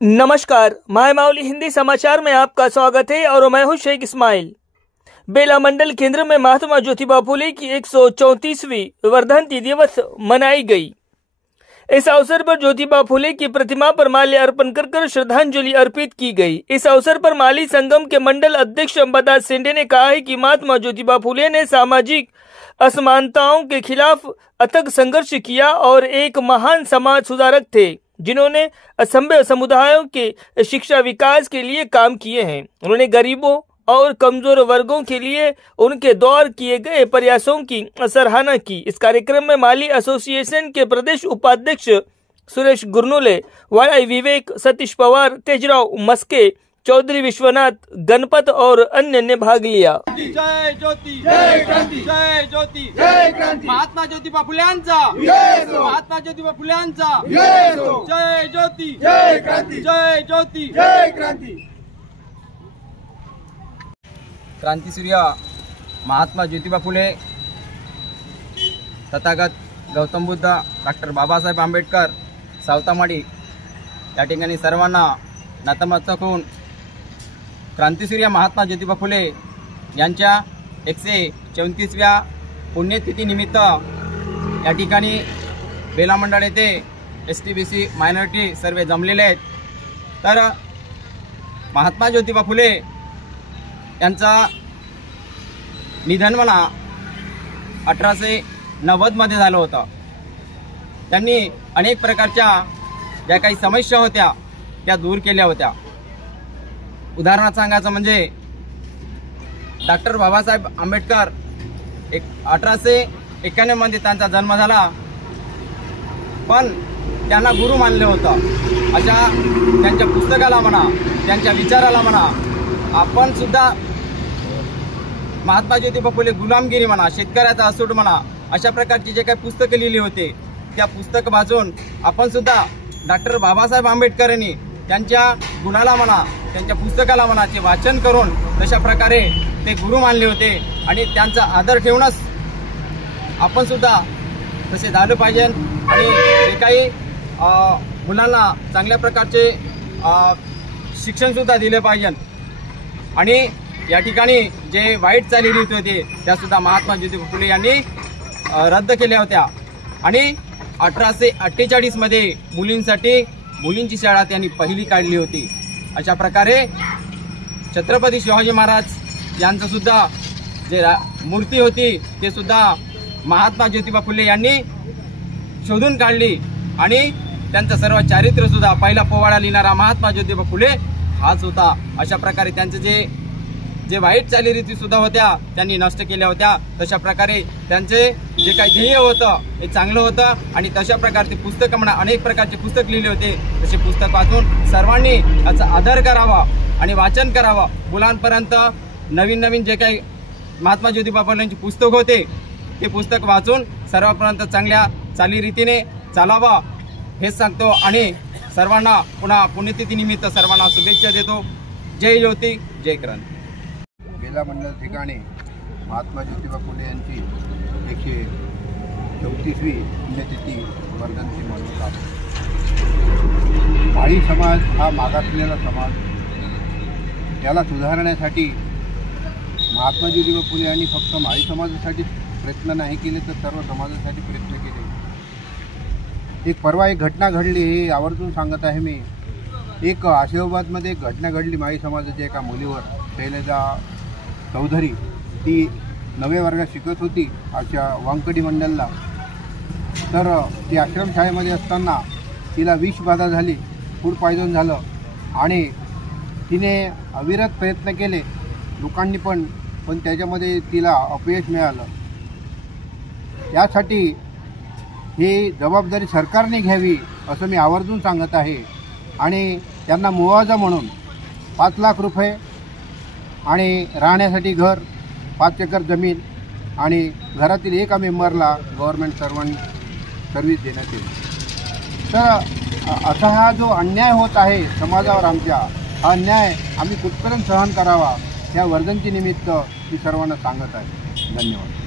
नमस्कार, माय माउली हिंदी समाचार में आपका स्वागत है और मैं हूं शेख इस्माइल। बेला मंडल केंद्र में महात्मा ज्योतिबा फुले की 134वीं वर्धंती दिवस मनाई गई। इस अवसर पर ज्योतिबा फुले की प्रतिमा पर माल्य अर्पण कर श्रद्धांजलि अर्पित की गई। इस अवसर पर माली संगम के मंडल अध्यक्ष अंबादास सेंडे ने कहा है कि महात्मा ज्योतिबा फुले ने सामाजिक असमानताओं के खिलाफ अथक संघर्ष किया और एक महान समाज सुधारक थे जिन्होंने असंभ्य समुदायों के शिक्षा विकास के लिए काम किए हैं। उन्होंने गरीबों और कमजोर वर्गों के लिए उनके द्वारा किए गए प्रयासों की सराहना की। इस कार्यक्रम में माली एसोसिएशन के प्रदेश उपाध्यक्ष सुरेश गुरनुले, वाई विवेक, सतीश पवार, तेजराव मस्के, चौधरी विश्वनाथ, गणपत और अन्य ने भाग लिया। जय ज्योति, जय क्रांति, जय ज्योति, जय क्रांति, महात्मा ज्योतिबा फुल्यांचा, महात्मा ज्योतिबा फुल्यांचा, जय ज्योति, जय क्रांति, जय ज्योति, जय क्रांति। क्रांतिसूर्य महात्मा ज्योतिबा फुले, तथागत गौतम बुद्ध, डॉक्टर बाबासाहेब आंबेडकर, सावतामाडी या ठिकाणी सर्वांना नतमस्तक होऊन क्रांतिसूर्य महात्मा ज्योतिबा फुले यांच्या 134व्या पुण्यतिथी निमित्त या ठिकाणी बेला मंडळ येथे ST-BC मायनॉरिटी सर्व जमलेले आहेत। तर महात्मा ज्योतिबा फुले यांचा निधन म्हणा 1890 मध्ये झालं होतं। त्यांनी अनेक प्रकारच्या ज्या काही समस्या होत्या त्या दूर केल्या होत्या। उदाहरणार्थ सांगायचं म्हणजे डॉक्टर बाबासाहेब आंबेडकर 1891 मध्ये त्यांचा जन्म झाला, पण त्यांना गुरु मानले होतं। अशा त्यांच्या पुस्तकाला म्हणा, त्यांच्या विचाराला म्हणा, आपण सुद्धा महात्मा ज्योतिबा फुले गुलामगिरी म्हणा, शेतकऱ्याचा असूड म्हणा, अशा प्रकारची जे काही पुस्तकं लिहिली होती त्या पुस्तक वाचून आपण सुद्धा डॉक्टर बाबासाहेब आंबेडकरांनी त्यांच्या गुणाला म्हणा, त्यांच्या पुस्तकाला म्हणा ते वाचन करून तशा प्रकारे ते गुरु मानले होते आणि त्यांचा आदर ठेवूनच आपण सुद्धा तसे झालं पाहिजे आणि जे काही मुलांना चांगल्या प्रकारचे शिक्षण सुद्धा दिले पाहिजे आणि या ठिकाणी जे वाईट चालीरीती होते त्या सुद्धा महात्मा ज्योतिबा फुले यांनी रद्द केल्या होत्या आणि 1848 मध्ये मुलींची शाळा त्यांनी पहिली काढली होती। अशा प्रकारे छत्रपती शिवाजी महाराज यांचं सुद्धा जे मूर्ती होती ते सुद्धा महात्मा ज्योतिबा फुले यांनी शोधून काढली आणि त्यांचं सर्व चारित्र्य सुद्धा पहिला पोवाडा लिहिणारा महात्मा ज्योतिबा फुले हाच होता। अशा प्रकारे त्यांचे जे वाईट चालीरीती सुद्धा होत्या त्यांनी नष्ट केल्या होत्या। तशा प्रकारे त्यांचे जे काही ध्येय होतं हे चांगलं होतं आणि तशा प्रकारचे पुस्तक म्हणा अनेक प्रकारचे पुस्तक लिहिले होते। तसे पुस्तक वाचून सर्वांनी याचा आदर करावा आणि वाचन करावा। मुलांपर्यंत नवीन जे काही महात्मा ज्योतिबा फुलेंची पुस्तक होते ते पुस्तक वाचून सर्वांपर्यंत चांगल्या चालीरीतीने चालावा हेच सांगतो आणि सर्वांना पुन्हा पुण्यतिथी निमित्त सर्वांना शुभेच्छा देतो। जय ज्योती, जय क्रांती। बेला मंडल ठिकाणी महात्मा ज्योतिबा फुले यांची 134वी पुण्यतिथी वर्धंती मनवतात। माळी समाज हा मागासलेला समाज, त्याला सुधारण्यासाठी महात्मा ज्योतिबा फुले यांनी फक्त माळी समाजासाठी प्रयत्न नाही केले तर सर्व समाजासाठी प्रयत्न केले। परवा एक घटना घडली, हे आवर्जून सांगत आहे मी। एक आशियाबादमध्ये एक घटना घडली माळी समाजाच्या एका मुलीवर, शैलजा चौधरी, ती 9व्या वर्गात शिकत होती अशा वांकडी मंडलला। तर ती आश्रमशाळेमध्ये असताना तिला विषबाधा झाली, फूड पॉयझन झालं आणि तिने अविरत प्रयत्न केले लोकांनी पण त्याच्यामध्ये तिला अपयश मिळालं। यासाठी ही जबाबदारी सरकारने घ्यावी असं मी आवर्जून सांगत आहे आणि त्यांना मुआवजा म्हणून 5 लाख रुपये आणि राहण्यासाठी घर, 5 एकर जमीन आणि घरातील एका मेंबरला गव्हर्नमेंट सर्व्हिस देण्यात येईल। तर असा हा जो अन्याय होत आहे समाजावर आमच्या, हा अन्याय आम्ही कुठपर्यंत सहन करावा या वर्धंतीनिमित्त मी सर्वांना सांगत आहे। धन्यवाद।